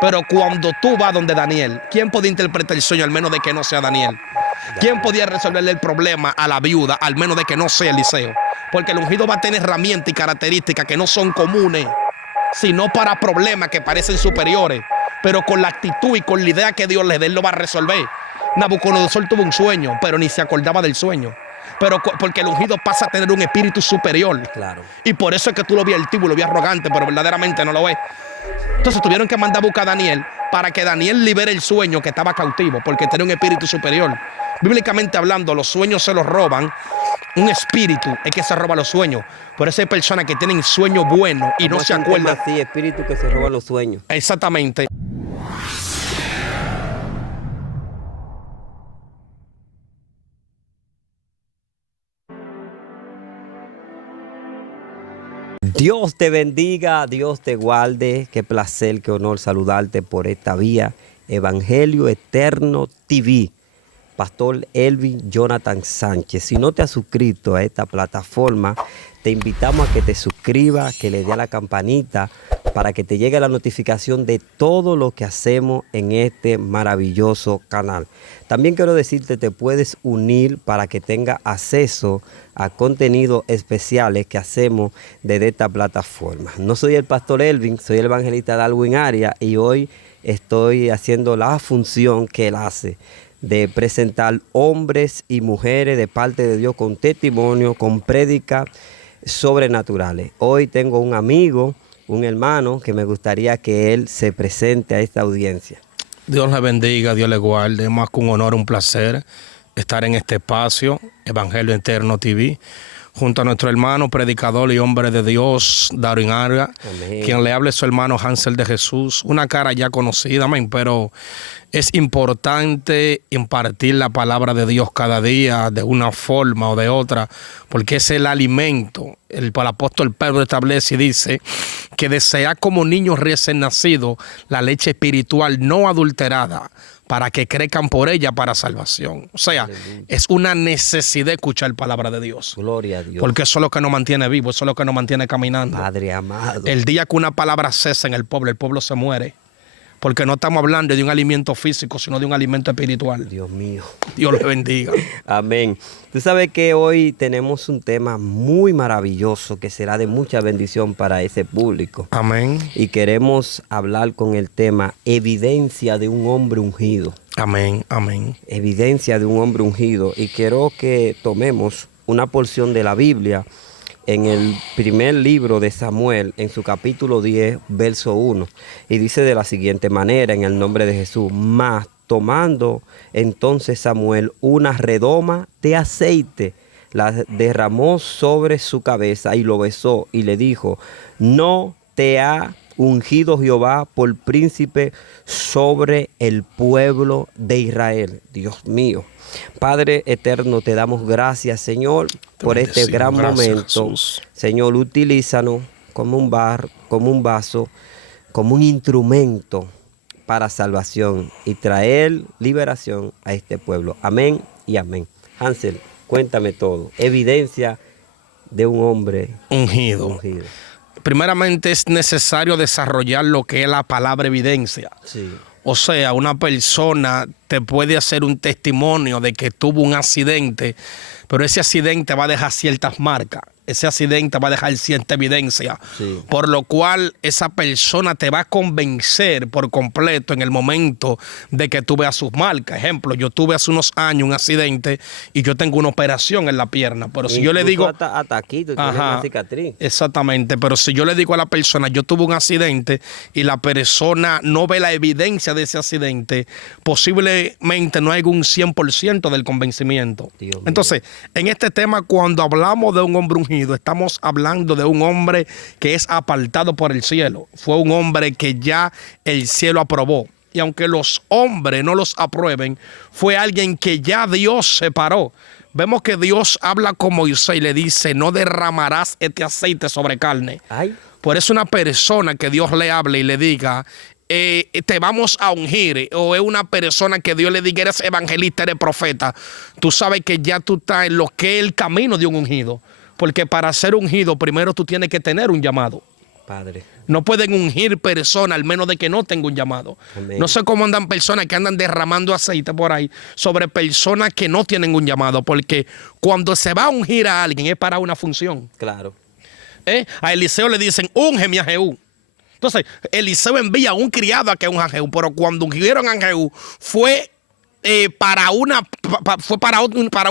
Pero cuando tú vas donde Daniel, ¿quién podía interpretar el sueño al menos de que no sea Daniel? ¿Quién podía resolverle el problema a la viuda al menos de que no sea Eliseo? Porque el ungido va a tener herramientas y características que no son comunes, sino para problemas que parecen superiores. Pero con la actitud y con la idea que Dios le dé, él lo va a resolver. Nabucodonosor tuvo un sueño, pero ni se acordaba del sueño. Pero porque el ungido pasa a tener un espíritu superior. Claro. Y por eso es que tú lo vi altivo, lo vi arrogante, pero verdaderamente no lo ves. Entonces tuvieron que mandar a buscar a Daniel para que Daniel libere el sueño que estaba cautivo, porque tenía un espíritu superior. Bíblicamente hablando, los sueños se los roban. Un espíritu es que se roba los sueños. Por eso hay personas que tienen sueños buenos y no se acuerdan. Sí, espíritu que se roba los sueños. Exactamente. Dios te bendiga, Dios te guarde. Qué placer, qué honor saludarte por esta vía. Evangelio Eterno TV. Pastor Elvin Jonathan Sánchez. Si no te has suscrito a esta plataforma, te invitamos a que te suscribas, que le dé a la campanita para que te llegue la notificación de todo lo que hacemos en este maravilloso canal. También quiero decirte, te puedes unir para que tengas acceso a contenidos especiales que hacemos desde esta plataforma. No soy el Pastor Elvin, soy el evangelista Darwin Arias y hoy estoy haciendo la función que él hace de presentar hombres y mujeres de parte de Dios con testimonio, con prédicas sobrenaturales. Hoy tengo un amigo, un hermano, que me gustaría que él se presente a esta audiencia. Dios le bendiga, Dios le guarde. Más que un honor, un placer estar en este espacio, Evangelio Eterno TV, junto a nuestro hermano, predicador y hombre de Dios, Darwin Arias, quien le habla es su hermano Hansel de Jesús, una cara ya conocida, amén, pero es importante impartir la palabra de Dios cada día de una forma o de otra, porque es el alimento. El apóstol Pedro establece y dice que desea como niños recién nacidos la leche espiritual no adulterada, para que crezcan por ella para salvación. O sea, aleluya, es una necesidad escuchar palabra de Dios. Gloria a Dios. Porque eso es lo que nos mantiene vivo, eso es lo que nos mantiene caminando. Padre amado. El día que una palabra cesa en el pueblo se muere. Porque no estamos hablando de un alimento físico, sino de un alimento espiritual. Dios mío. Dios le bendiga. Amén. Tú sabes que hoy tenemos un tema muy maravilloso que será de mucha bendición para ese público. Amén. Y queremos hablar con el tema evidencia de un hombre ungido. Amén, amén. Evidencia de un hombre ungido. Y quiero que tomemos una porción de la Biblia en el primer libro de Samuel, en su capítulo 10, verso 1. Y dice de la siguiente manera, en el nombre de Jesús: mas tomando entonces Samuel una redoma de aceite, la derramó sobre su cabeza y lo besó y le dijo: no te ha ungido Jehová por príncipe sobre el pueblo de Israel. Dios mío. Padre eterno, te damos gracias, Señor, por este gran momento. Jesús. Señor, utilízanos como un vaso, como un instrumento para salvación y traer liberación a este pueblo. Amén y amén. Hansel, cuéntame todo. Evidencia de un hombre ungido. Primeramente es necesario desarrollar lo que es la palabra evidencia. Sí. O sea, una persona te puede hacer un testimonio de que tuvo un accidente, pero ese accidente va a dejar ciertas marcas. Ese accidente va a dejar cierta evidencia, sí, por lo cual esa persona te va a convencer por completo en el momento de que tú veas sus marcas. Ejemplo, yo tuve hace unos años un accidente y yo tengo una operación en la pierna, pero si yo le digo... hasta aquí tú tienes una cicatriz. Exactamente, pero si yo le digo a la persona, yo tuve un accidente y la persona no ve la evidencia de ese accidente, posiblemente no hay un 100% del convencimiento. Entonces, en este tema, cuando hablamos de un hombre ungido, estamos hablando de un hombre que es apartado por el cielo. Fue un hombre que ya el cielo aprobó. Y aunque los hombres no los aprueben, fue alguien que ya Dios separó. Vemos que Dios habla con Moisés y le dice: no derramarás este aceite sobre carne. Ay. Por eso una persona que Dios le hable y le diga: te vamos a ungir, o es una persona que Dios le diga: eres evangelista, eres profeta, tú sabes que ya tú estás en lo que es el camino de un ungido. Porque para ser ungido primero tú tienes que tener un llamado. Padre. No pueden ungir personas al menos de que no tenga un llamado. Amén. No sé cómo andan personas que andan derramando aceite por ahí sobre personas que no tienen un llamado, porque cuando se va a ungir a alguien es para una función. Claro. A Eliseo le dicen, úngeme a Jehú. Entonces, Eliseo envía a un criado a que unja a Jehú, pero cuando ungieron a Jehú fue para una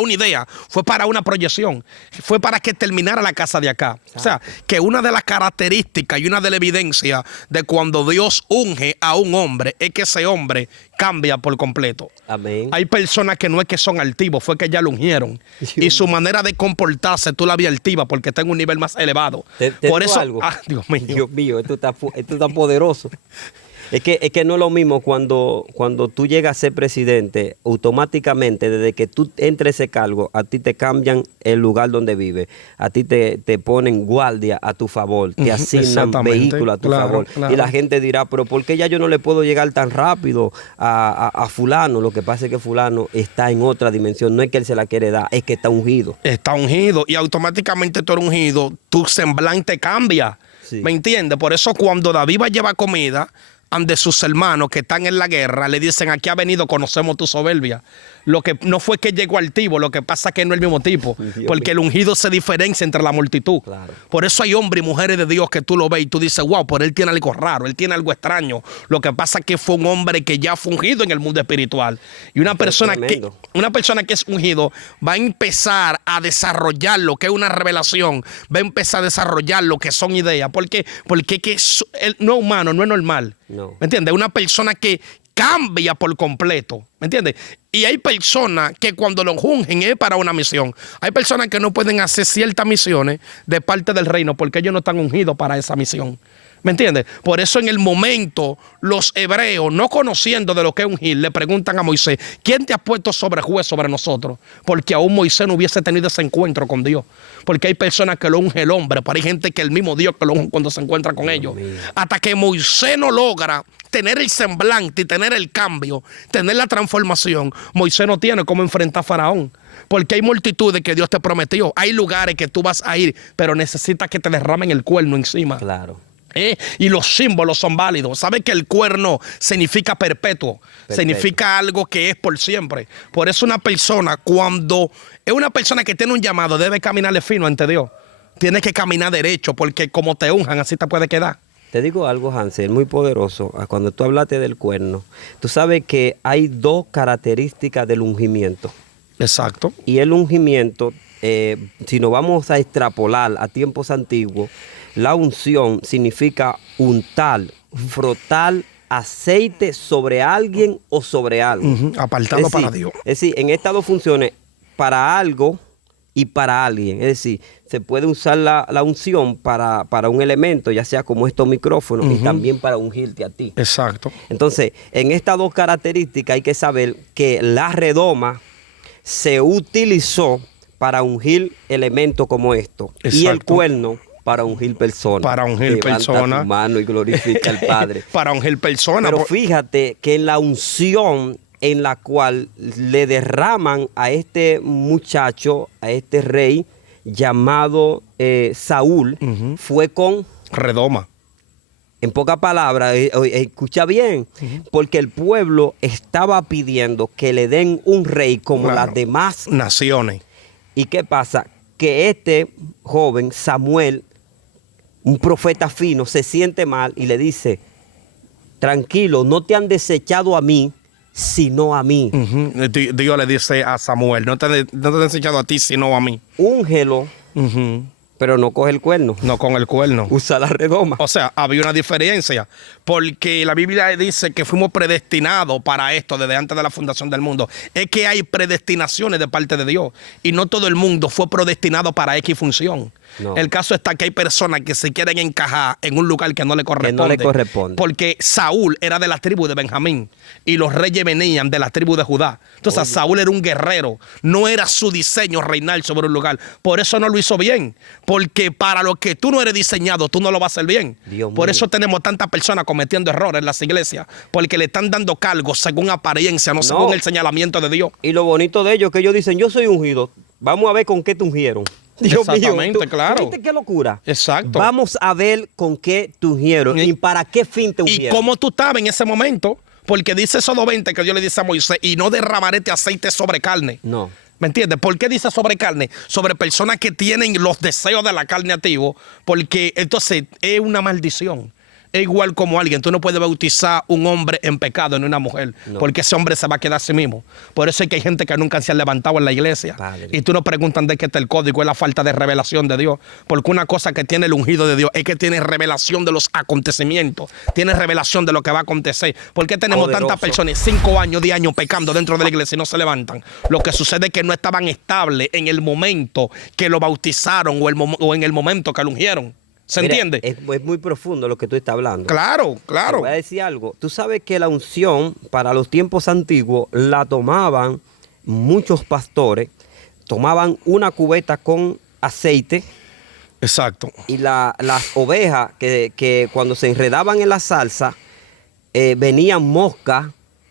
idea, fue para una proyección, fue para que terminara la casa de acá. O sea, que una de las características y una de las evidencias de cuando Dios unge a un hombre es que ese hombre cambia por completo. Amén. Hay personas que no es que son altivos, fue que ya lo ungieron. Y su manera de comportarse, tú la ves altiva porque está en un nivel más elevado. Te por digo eso, algo. Dios mío. Dios mío, esto está poderoso. Es que no es lo mismo cuando tú llegas a ser presidente, automáticamente desde que tú entres ese cargo, a ti te cambian el lugar donde vives, a ti te ponen guardia a tu favor, te asignan vehículos a tu favor. Claro. Y la gente dirá, pero ¿por qué ya yo no le puedo llegar tan rápido a fulano? Lo que pasa es que fulano está en otra dimensión, no es que él se la quiere dar, es que está ungido. Está ungido y automáticamente tú eres ungido, tu semblante cambia. Sí. ¿Me entiendes? Por eso cuando David va a llevar comida ante sus hermanos que están en la guerra, le dicen, aquí ha venido, conocemos tu soberbia. Lo que no fue que llegó altivo, lo que pasa es que no es el mismo tipo, porque el ungido se diferencia entre la multitud. Claro. Por eso hay hombres y mujeres de Dios que tú lo ves y tú dices, wow, pero él tiene algo raro, él tiene algo extraño. Lo que pasa es que fue un hombre que ya fue ungido en el mundo espiritual. Y una persona que es ungido va a empezar a desarrollar lo que es una revelación, va a empezar a desarrollar lo que son ideas, porque él no es humano, no es normal. No. ¿Me entiendes? Una persona que cambia por completo, ¿me entiendes? Y hay personas que cuando lo ungen es para una misión. Hay personas que no pueden hacer ciertas misiones de parte del reino porque ellos no están ungidos para esa misión. ¿Me entiendes? Por eso en el momento los hebreos, no conociendo de lo que es ungir, le preguntan a Moisés, ¿quién te ha puesto sobre juez sobre nosotros? Porque aún Moisés no hubiese tenido ese encuentro con Dios. Porque hay personas que lo unge el hombre, pero hay gente que el mismo Dios que lo unge cuando se encuentra con ellos. Hasta que Moisés no logra tener el semblante y tener el cambio, tener la transformación, Moisés no tiene cómo enfrentar a Faraón. Porque hay multitudes que Dios te prometió. Hay lugares que tú vas a ir, pero necesitas que te derramen el cuerno encima. Claro. Y los símbolos son válidos. ¿Sabe que el cuerno significa perpetuo? Significa algo que es por siempre. Por eso una persona, cuando es una persona que tiene un llamado, debe caminarle fino ante Dios. Tiene que caminar derecho, porque como te unjan, así te puede quedar. Te digo algo, Hansel, muy poderoso. Cuando tú hablaste del cuerno, tú sabes que hay dos características del ungimiento. Exacto. Y el ungimiento, si nos vamos a extrapolar a tiempos antiguos, la unción significa untar, frotar aceite sobre alguien o sobre algo. Apartado para Dios. Es decir, en estas dos funciones, para algo y para alguien. Es decir, se puede usar la unción para un elemento, ya sea como estos micrófonos, y también para ungirte a ti. Exacto. Entonces, en estas dos características hay que saber que la redoma se utilizó para ungir elementos como esto. Exacto. Y el cuerno para ungir personas. Para ungir personas. Levanta tu mano y glorifica al Padre. Para ungir personas. Pero fíjate que en la unción en la cual le derraman a este muchacho, a este rey llamado Saúl, fue con redoma. En pocas palabras, escucha bien, porque el pueblo estaba pidiendo que le den un rey como las demás naciones. ¿Y qué pasa? Que este joven, Samuel, un profeta fino, se siente mal y le dice, tranquilo, no te han desechado a mí, sino a mí. Dios le dice a Samuel, no te han desechado a ti, sino a mí. Úngelo, pero no coge el cuerno. No con el cuerno. Usa la redoma. O sea, había una diferencia, porque la Biblia dice que fuimos predestinados para esto desde antes de la fundación del mundo. Es que hay predestinaciones de parte de Dios, y no todo el mundo fue predestinado para X función. No. El caso está que hay personas que se quieren encajar en un lugar que no le corresponde. Que no le corresponde. Porque Saúl era de la tribu de Benjamín y los reyes venían de la tribu de Judá. Entonces Saúl era un guerrero. No era su diseño reinar sobre un lugar. Por eso no lo hizo bien. Porque para lo que tú no eres diseñado, tú no lo vas a hacer bien. Por eso tenemos tantas personas cometiendo errores en las iglesias. Porque le están dando cargos según apariencia, no según el señalamiento de Dios. Y lo bonito de ellos es que ellos dicen, yo soy ungido. Vamos a ver con qué te ungieron. Dios mío, Exactamente, claro. ¿Viste qué locura? Exacto. Vamos a ver con qué te ungieron y para qué fin te ¿Y ungieron. cómo tú estabas en ese momento? Porque dice Éxodo 20 que Dios le dice a Moisés, y no derramaré este aceite sobre carne. No. ¿Me entiendes? ¿Por qué dice sobre carne? Sobre personas que tienen los deseos de la carne activos, porque entonces es una maldición. Es igual como alguien, tú no puedes bautizar un hombre en pecado, ni una mujer, porque ese hombre se va a quedar a sí mismo. Por eso es que hay gente que nunca se ha levantado en la iglesia. Padre. Y tú nos preguntan de qué está el código, es la falta de revelación de Dios. Porque una cosa que tiene el ungido de Dios es que tiene revelación de los acontecimientos, tiene revelación de lo que va a acontecer. ¿Por qué tenemos Poderoso. tantas personas, 5 años, 10 años pecando dentro de la iglesia y no se levantan? Lo que sucede es que no estaban estables en el momento que lo bautizaron o en el momento que lo ungieron. ¿Se Mira, entiende? es muy profundo lo que tú estás hablando. Claro, Te claro. voy a decir algo. Tú sabes que la unción para los tiempos antiguos la tomaban muchos pastores, tomaban una cubeta con aceite Exacto. y las ovejas que cuando se enredaban en la salsa, venían moscas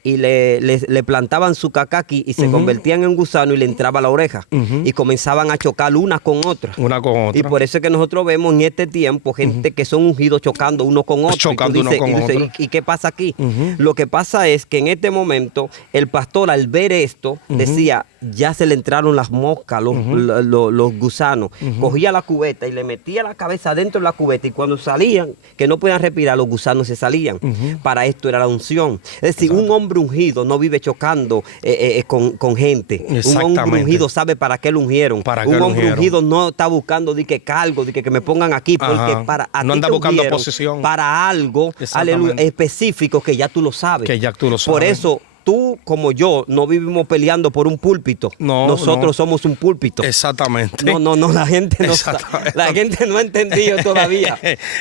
y le plantaban su cacaqui y se convertían en gusano y le entraba la oreja. Y comenzaban a chocar una con otra. Una con otra. Y por eso es que nosotros vemos en este tiempo gente que son ungidos chocando uno con otro. Chocando Y tú dices- uno con y dices, otro. ¿y qué pasa aquí? Lo que pasa es que en este momento el pastor al ver esto decía, ya se le entraron las moscas, los gusanos. Cogía la cubeta y le metía la cabeza dentro de la cubeta y cuando salían, que no podían respirar, los gusanos se salían. Para esto era la unción. Es decir, un hombre ungido no vive chocando con gente. Un hombre Exactamente. ungido sabe para qué lo ungieron. ¿Para qué Un lo hombre ungieron? ungido no está buscando de que cargo, de que me pongan aquí, porque Ajá. para a No ti anda te buscando ungieron posición. para algo, Exactamente. aleluya, específico que ya tú lo sabes. Que ya tú lo Por sabes. eso tú como yo no vivimos peleando por un púlpito. No, Nosotros no. somos un púlpito. Exactamente. No, la gente no Exactamente. la gente no ha entendido todavía.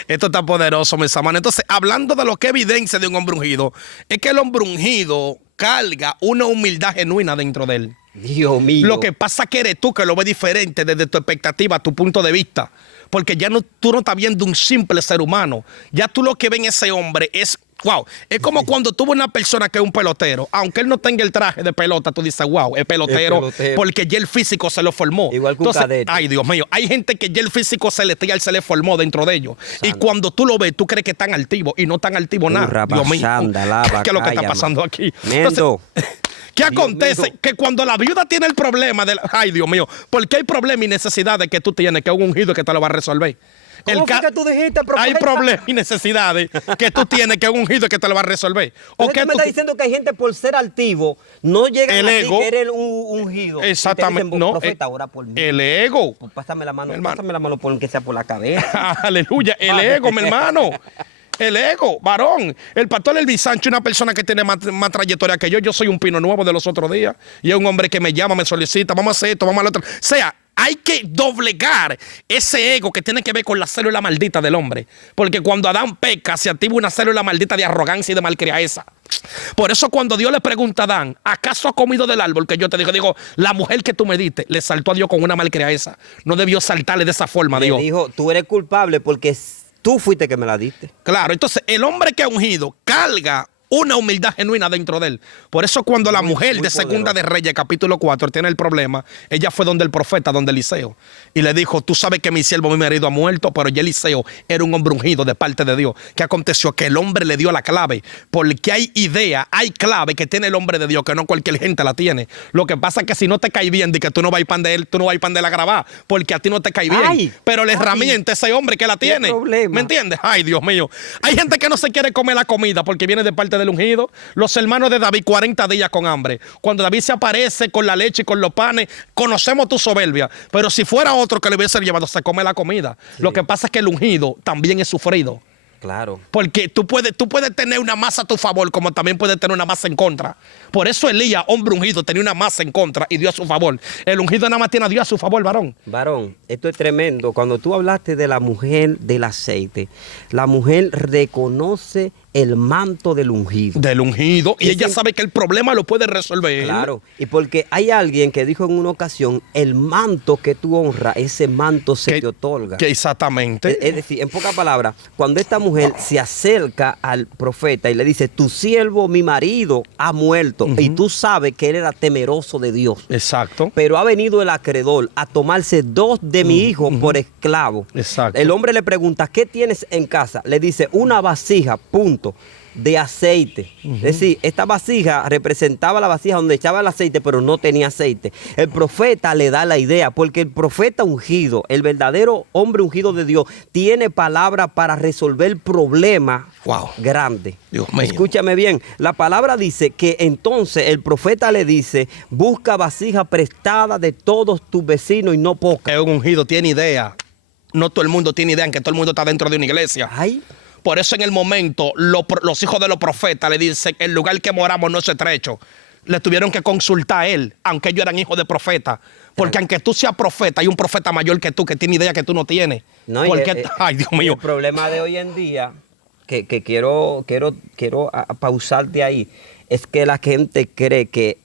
Esto está poderoso, mis hermanos. Entonces, hablando de lo que evidencia de un hombre ungido, es que el hombre ungido carga una humildad genuina dentro de él. Dios mío. Lo que pasa que eres tú que lo ves diferente desde tu expectativa, tu punto de vista. Porque ya no, tú no estás viendo un simple ser humano. Ya tú lo que ves en ese hombre es, wow. Es como cuando tú ves una persona que es un pelotero. Aunque él no tenga el traje de pelota, tú dices, wow, es pelotero. Porque ya el físico se lo formó. Igual que un cadete. Ay, Dios mío. Hay gente que ya el físico celestial se le formó dentro de ellos. Y cuando tú lo ves, tú crees que están altivos y no están altivos nada. Dios mío. ¿Qué es lo que está pasando aquí? Nendo. ¿Qué Dios acontece? mío. Que cuando la viuda tiene el problema de ay, Dios mío, porque hay problemas y necesidades que tú tienes, que es un ungido que te lo va a resolver. ¿Cómo fue que tú dijiste, profeta? Hay problemas y necesidades que tú tienes, que es un ungido que te lo va a resolver. ¿O Entonces que tú me estás diciendo que hay gente por ser altivo no llega El a ti ego. que eres un ungido. Exactamente. Y te dicen, No, profeta, ora por mí. el ego. Pues pásame la mano, Hermano. pásame la mano por que sea por la cabeza. Aleluya. El ego, mi hermano. El ego, varón. El pastor Elvis Sánchez, una persona que tiene más trayectoria que yo. Yo soy un pino nuevo de los otros días. Y es un hombre que me llama, me solicita, vamos a hacer esto, vamos a lo otro. O sea, hay que doblegar ese ego que tiene que ver con la célula maldita del hombre. Porque cuando Adán peca, se activa una célula maldita de arrogancia y de malcriadeza. Por eso cuando Dios le pregunta a Adán, ¿acaso ha comido del árbol que yo te digo, la mujer que tú me diste, le saltó a Dios con una malcriadeza? No debió saltarle de esa forma a Le Dios. dijo, tú eres culpable porque tú fuiste que me la diste. Claro, entonces el hombre que ha ungido carga una humildad genuina dentro de él. Por eso cuando la mujer de Segunda de Reyes, capítulo 4, tiene el problema, ella fue donde el profeta, donde Eliseo, y le dijo, tú sabes que mi siervo, mi marido ha muerto, pero ya Eliseo era un hombre ungido de parte de Dios. ¿Qué aconteció? Que el hombre le dio la clave, porque hay idea, hay clave que tiene el hombre de Dios, que no cualquier gente la tiene. Lo que pasa es que si no te cae bien, de que tú no vas a ir pan de él, tú no vas a ir pan de la grabar, porque a ti no te cae bien. Ay, pero la herramienta, ese hombre que la tiene. problema. ¿Me entiendes? Ay, Dios mío. Hay gente que no se quiere comer la comida porque viene de parte del ungido. Los hermanos de David, 40 días con hambre. Cuando David se aparece con la leche y con los panes, conocemos tu soberbia. Pero si fuera otro que le hubiese llevado, se come la comida. Sí. Lo que pasa es que el ungido también es sufrido. Claro. Porque tú puedes tener una masa a tu favor, como también puedes tener una masa en contra. Por eso Elías, hombre ungido, tenía una masa en contra y Dios a su favor. El ungido nada más tiene a Dios a su favor, varón. Varón, esto es tremendo. Cuando tú hablaste de la mujer del aceite, la mujer reconoce el manto del ungido. Del ungido. Y ella sabe que el problema lo puede resolver. Claro. Y porque hay alguien que dijo en una ocasión, el manto que tú honras, ese manto se te otorga. Que exactamente. Es decir, en pocas palabras, cuando esta mujer se acerca al profeta y le dice, tu siervo, mi marido, ha muerto. Y tú sabes que él era temeroso de Dios. Exacto. Pero ha venido el acreedor a tomarse 2 de mi hijo por esclavo. Exacto. El hombre le pregunta, ¿qué tienes en casa? Le dice, una vasija, punto, de aceite. Es decir, esta vasija representaba la vasija donde echaba el aceite, pero no tenía aceite. El profeta le da la idea, porque el profeta ungido, el verdadero hombre ungido de Dios, tiene palabra para resolver problemas grandes. Dios mío. Escúchame bien, la palabra dice que entonces el profeta le dice, busca vasija prestada de todos tus vecinos y no poca. Es un ungido, tiene idea. No todo el mundo tiene idea en que todo el mundo está dentro de una iglesia. Ay. Por eso en el momento los hijos de los profetas le dicen, el lugar que moramos no es estrecho. Le tuvieron que consultar a él, aunque ellos eran hijos de profeta. Porque aunque tú seas profeta, hay un profeta mayor que tú que tiene idea que tú no tienes. No, porque, ay, Dios mío. El problema de hoy en día, que quiero pausarte ahí, es que la gente cree que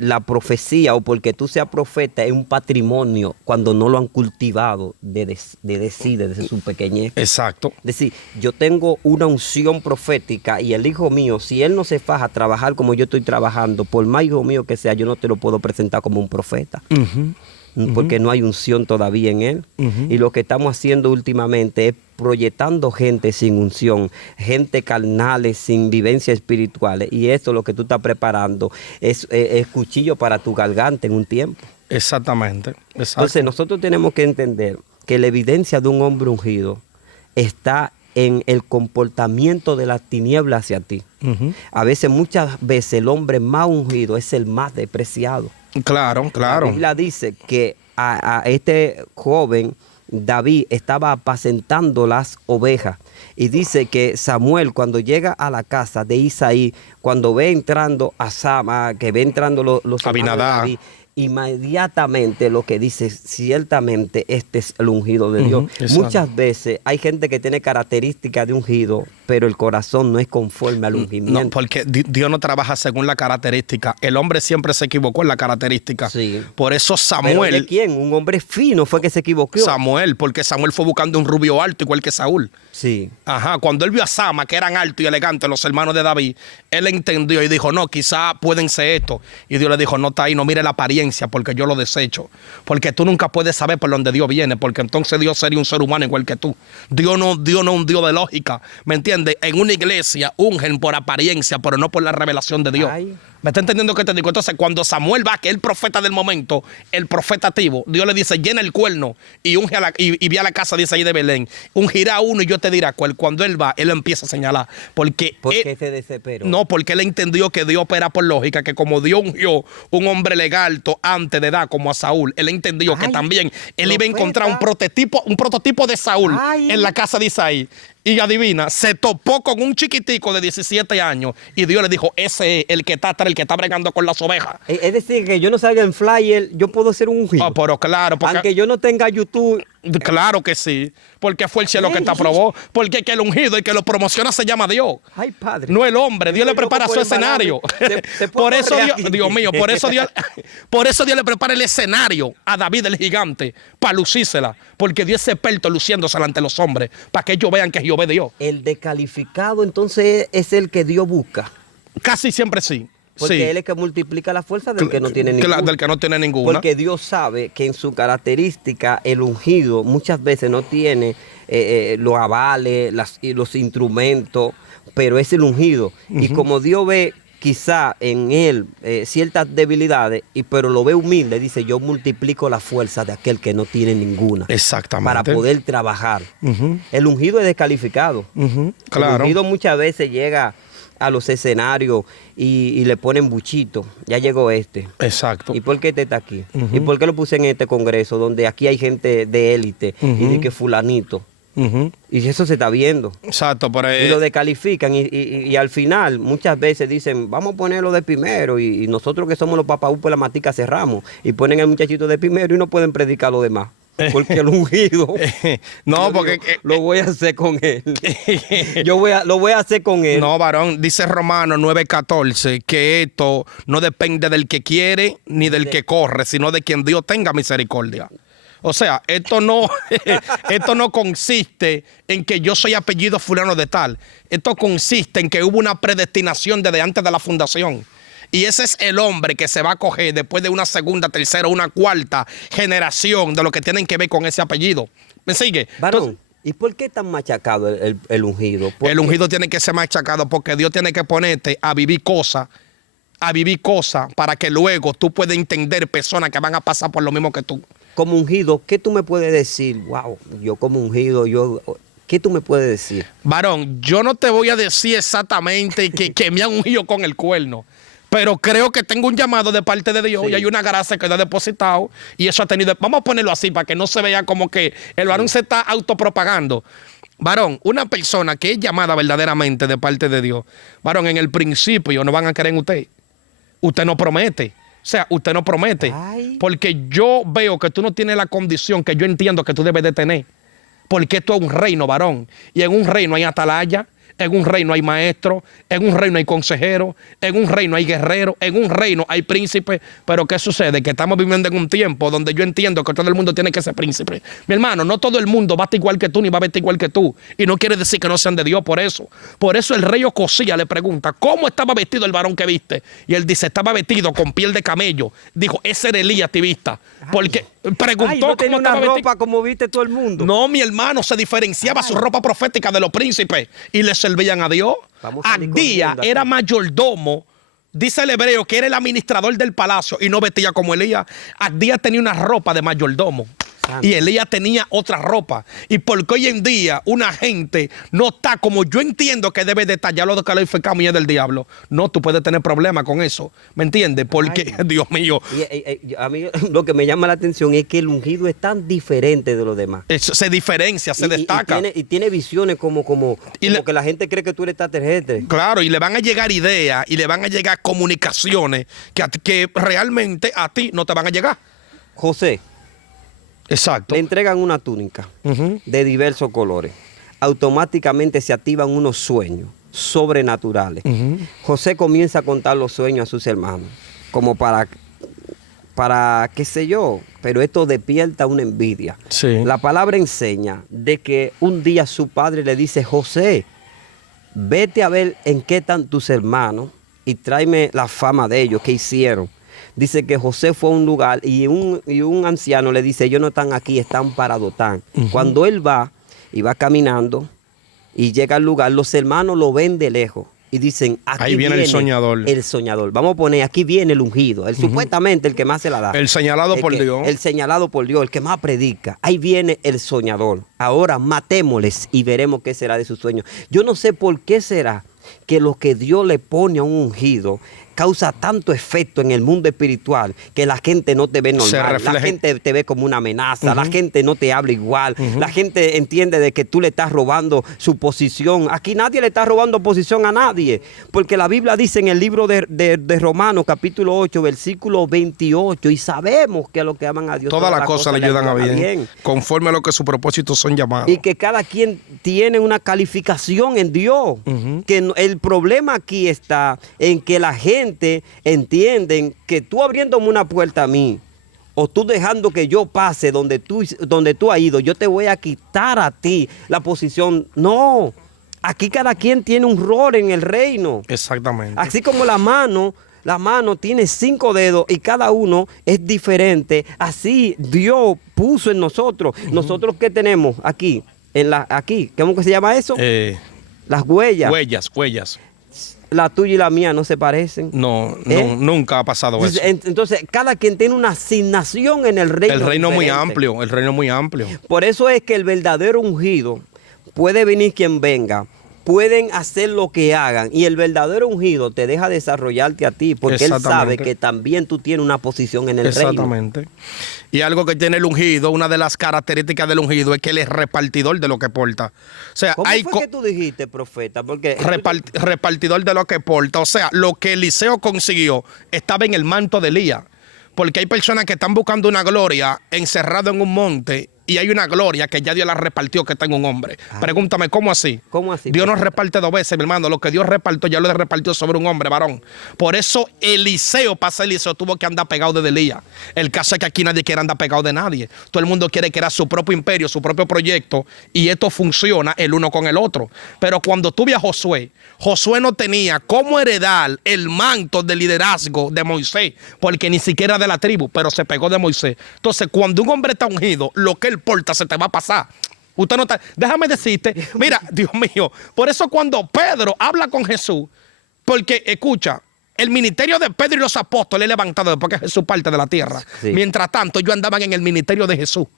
la profecía o porque tú seas profeta es un patrimonio cuando no lo han cultivado desde su pequeñez. Exacto. Es decir, yo tengo una unción profética y el hijo mío, si él no se faja a trabajar como yo estoy trabajando, por más hijo mío que sea, yo no te lo puedo presentar como un profeta. Porque no hay unción todavía en él. Y lo que estamos haciendo últimamente es proyectando gente sin unción, gente carnales sin vivencias espirituales. Y esto lo que tú estás preparando es cuchillo para tu garganta en un tiempo. Exactamente. Entonces nosotros tenemos que entender que la evidencia de un hombre ungido está en el comportamiento de las tinieblas hacia ti. A veces, muchas veces, el hombre más ungido es el más despreciado. Claro, claro. La Biblia dice que a este joven David estaba apacentando las ovejas. Y dice que Samuel, cuando llega a la casa de Isaí, cuando ve entrando a Sama, que ve entrando los Abinadab, David, inmediatamente lo que dice, ciertamente este es el ungido de Dios. Muchas veces hay gente que tiene características de ungido, pero el corazón no es conforme al ungimiento. No, porque Dios no trabaja según la característica. El hombre siempre se equivocó en la característica. Sí. Por eso Samuel... ¿Pero de quién? Un hombre fino fue que se equivocó. Samuel, porque Samuel fue buscando un rubio alto igual que Saúl. Sí. Ajá, cuando él vio a Sama, que eran altos y elegantes los hermanos de David, él entendió y dijo, no, quizá pueden ser esto. Y Dios le dijo, no está ahí, no mire la apariencia, porque yo lo desecho. Porque tú nunca puedes saber por dónde Dios viene, porque entonces Dios sería un ser humano igual que tú. Dios no es un Dios de lógica, ¿me entiendes? En una iglesia ungen por apariencia, pero no por la revelación de Dios. Ay. ¿Me está entendiendo qué te digo? Entonces, cuando Samuel va, que es el profeta del momento, el profeta activo, Dios le dice, llena el cuerno y unge y ve a la casa, dice ahí de Belén. Ungirá uno y yo te diré cuál. Cuando él va, él empieza a señalar. ¿Por qué se desesperó? No, porque él entendió que Dios opera por lógica, que como Dios ungió un hombre legal antes de edad como a Saúl, él entendió que también él iba a encontrar un prototipo de Saúl en la casa de Isaí. Y adivina, se topó con un chiquitico de 17 años y Dios le dijo, ese es el que está bregando con las ovejas. Es decir, que yo no salga en flyer, yo puedo ser un ungido. Pero claro. Porque, aunque yo no tenga YouTube. Claro que sí, porque fue el cielo que te aprobó, porque que el ungido y que lo promociona se llama Dios. Ay, Padre. No el hombre, Dios le prepara su escenario. Por eso Dios mío, por eso Dios le prepara el escenario a David el gigante, para lucírsela, porque Dios es experto luciéndosela ante los hombres, para que ellos vean que Jehová es Dios. El descalificado entonces es el que Dios busca. Casi siempre sí. Porque él es que multiplica la fuerza del que no tiene ninguna. Del que no tiene ninguna. Porque Dios sabe que en su característica el ungido muchas veces no tiene los avales, los instrumentos, pero es el ungido. Y como Dios ve quizá en él ciertas debilidades, pero lo ve humilde, dice, yo multiplico la fuerza de aquel que no tiene ninguna. Exactamente. Para poder trabajar. El ungido es descalificado. Claro. El ungido muchas veces llega a los escenarios y le ponen buchito. Ya llegó este. Exacto. ¿Y por qué este está aquí? ¿Y por qué lo puse en este congreso donde aquí hay gente de élite y de que fulanito? Y eso se está viendo. Exacto. Por ahí. Y lo descalifican y al final muchas veces dicen, vamos a ponerlo de primero y nosotros que somos los papás por la matica cerramos y ponen al muchachito de primero y no pueden predicar lo demás. porque el ungido, No, yo porque... digo, lo voy a hacer con él. Lo voy a hacer con él. No, varón, dice Romanos 9:14 que esto no depende del que quiere ni del que corre, sino de quien Dios tenga misericordia. O sea, esto no, esto no consiste en que yo soy apellido fulano de tal. Esto consiste en que hubo una predestinación desde antes de la fundación. Y ese es el hombre que se va a coger después de una segunda, tercera, una cuarta generación de lo que tienen que ver con ese apellido. ¿Me sigue? Varón, Entonces, ¿y por qué tan machacado el ungido? el ungido tiene que ser machacado porque Dios tiene que ponerte a vivir cosas para que luego tú puedas entender personas que van a pasar por lo mismo que tú. Como ungido, ¿qué tú me puedes decir? Wow, yo como ungido, ¿qué tú me puedes decir? Varón, yo no te voy a decir exactamente que me han ungido con el cuerno, pero creo que tengo un llamado de parte de Dios, Sí. y hay una gracia que Dios ha depositado, y eso ha tenido, vamos a ponerlo así para que no se vea como que el varón se está autopropagando. Varón, una persona que es llamada verdaderamente de parte de Dios, varón, en el principio no van a creer en usted. Usted no promete. O sea, usted no promete. Ay. Porque yo veo que tú no tienes la condición que yo entiendo que tú debes de tener. Porque esto es un reino, varón. Y en un reino hay atalaya, en un reino hay maestro, en un reino hay consejero, en un reino hay guerrero, en un reino hay príncipe. Pero ¿qué sucede? Que estamos viviendo en un tiempo donde yo entiendo que todo el mundo tiene que ser príncipe. Mi hermano, no todo el mundo va a estar igual que tú ni va a vestir igual que tú. Y no quiere decir que no sean de Dios por eso. Por eso el rey Ocosía le pregunta, ¿cómo estaba vestido el varón que viste? Y él dice, estaba vestido con piel de camello. Dijo, ese era Elías tibista. Porque preguntó Ay, no tenía cómo una estaba ropa vestido. como viste todo el mundo. No, mi hermano, se diferenciaba su ropa profética de los príncipes y le servían a Dios. Vamos a salir Abdía corriendo aquí. era mayordomo. Dice el hebreo que era el administrador del palacio y no vestía como Elías. Abdía tenía una ropa de mayordomo. Santo. Y Elías tenía otra ropa. Y porque hoy en día una gente no está como yo entiendo que debe detallar lo que le fecamos y es del diablo. No, tú puedes tener problemas con eso. ¿Me entiendes? Porque, Dios mío, A mí lo que me llama la atención es que el ungido es tan diferente de los demás. eso se diferencia, se destaca. Y tiene visiones como le- que la gente cree que tú eres extraterrestre. Claro, y le van a llegar ideas y le van a llegar comunicaciones que realmente a ti no te van a llegar. José, Exacto. le entregan una túnica Ujú. de diversos colores. Automáticamente se activan unos sueños sobrenaturales. Ujú. José comienza a contar los sueños a sus hermanos, como para qué sé yo, pero esto despierta una envidia. Sí. La palabra enseña de que un día su padre le dice, José, vete a ver en qué están tus hermanos y tráeme la fama de ellos, qué hicieron. Dice que José fue a un lugar y un anciano le dice, ellos no están aquí, están para Dotán. Cuando él va y va caminando y llega al lugar, los hermanos lo ven de lejos y dicen, aquí Ahí viene el soñador. El soñador. Vamos a poner, aquí viene el ungido, supuestamente el que más se la da. El señalado por Dios. El señalado por Dios, el que más predica. Ahí viene el soñador. Ahora matémosles y veremos qué será de sus sueños. Yo no sé por qué será que lo que Dios le pone a un ungido causa tanto efecto en el mundo espiritual que la gente no te ve Se normal, la refleja. gente te ve como una amenaza, la gente no te habla igual, la gente entiende de que tú le estás robando su posición. Aquí nadie le está robando posición a nadie, porque la Biblia dice en el libro de Romanos capítulo 8 versículo 28, y sabemos que a los que aman a Dios Todas las cosas le ayudan a bien, conforme a lo que sus propósitos son llamados. y que cada quien tiene una calificación en Dios. Que el problema aquí está en que la gente entienden que tú abriéndome una puerta a mí o tú dejando que yo pase donde tú has ido, yo te voy a quitar a ti la posición. No, aquí cada quien tiene un rol en el reino. Exactamente. Así como la mano tiene 5 dedos y cada uno es diferente. Así Dios puso en nosotros. Nosotros ¿qué tenemos aquí? Aquí, ¿cómo que se llama eso? Las huellas. Huellas. La tuya y la mía no se parecen. No, ¿Eh? nunca ha pasado eso. Entonces, cada quien tiene una asignación en el reino. El reino es muy diferente. amplio, el reino es muy amplio. Por eso es que el verdadero ungido, puede venir quien venga, pueden hacer lo que hagan, y el verdadero ungido te deja desarrollarte a ti, porque él sabe que también tú tienes una posición en el reino. Exactamente. Y algo que tiene el ungido, una de las características del ungido es que él es repartidor de lo que porta. O sea, ¿Cómo fue que tú dijiste, profeta? Porque repartidor de lo que porta. O sea, lo que Eliseo consiguió estaba en el manto de Elías. Porque hay personas que están buscando una gloria encerrado en un monte y hay una gloria que ya Dios la repartió que está en un hombre. Pregúntame, ¿cómo así? ¿Cómo así? Dios no reparte dos veces, mi hermano. Lo que Dios repartió, ya lo repartió sobre un hombre, varón. Por eso Eliseo, para ser Eliseo, tuvo que andar pegado de Elías. El caso es que aquí nadie quiere andar pegado de nadie. Todo el mundo quiere crear su propio imperio, su propio proyecto, y esto funciona el uno con el otro. Pero cuando tú ves a Josué, Josué no tenía cómo heredar el manto de liderazgo de Moisés, porque ni siquiera de la tribu, pero se pegó de Moisés. Entonces, cuando un hombre está ungido, lo que él porta se te va a pasar. Usted no está. Déjame decirte, mira, Dios mío, por eso cuando Pedro habla con Jesús, porque escucha, el ministerio de Pedro y los apóstoles es levantado después que Jesús parte de la tierra. Sí. Mientras tanto, ellos andaban en el ministerio de Jesús.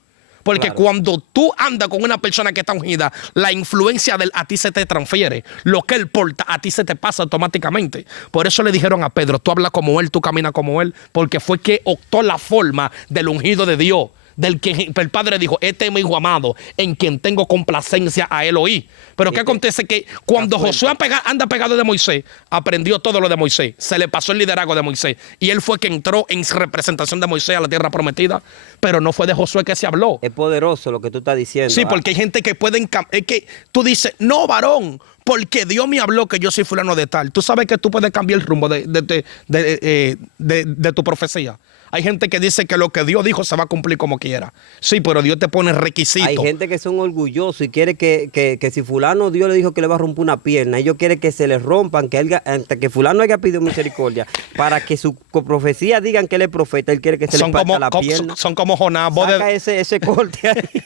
Porque claro, cuando tú andas con una persona que está ungida, la influencia de él a ti se te transfiere. Lo que él porta a ti se te pasa automáticamente. Por eso le dijeron a Pedro, tú hablas como él, tú caminas como él, porque fue que optó la forma del ungido de Dios. Del que el Padre dijo, este es mi hijo amado, en quien tengo complacencia, a él oí. Pero ¿qué acontece? Que cuando Josué anda pegado de Moisés, aprendió todo lo de Moisés, se le pasó el liderazgo de Moisés, y él fue que entró en representación de Moisés a la tierra prometida, pero no fue de Josué que se habló. es poderoso lo que tú estás diciendo. Sí, porque hay gente que pueden, es que tú dices, no, varón, porque Dios me habló que yo soy fulano de tal. Tú sabes que tú puedes cambiar el rumbo de tu profecía. Hay gente que dice que lo que Dios dijo se va a cumplir como quiera. Sí, pero Dios te pone requisitos. Hay gente que son orgullosos y quiere que si fulano Dios le dijo que le va a romper una pierna, ellos quieren que se les rompan, hasta que fulano haya pedido misericordia, para que su profecía digan que él es profeta, él quiere que se le parta la pierna. Son como Jonás, Saca ese corte ahí.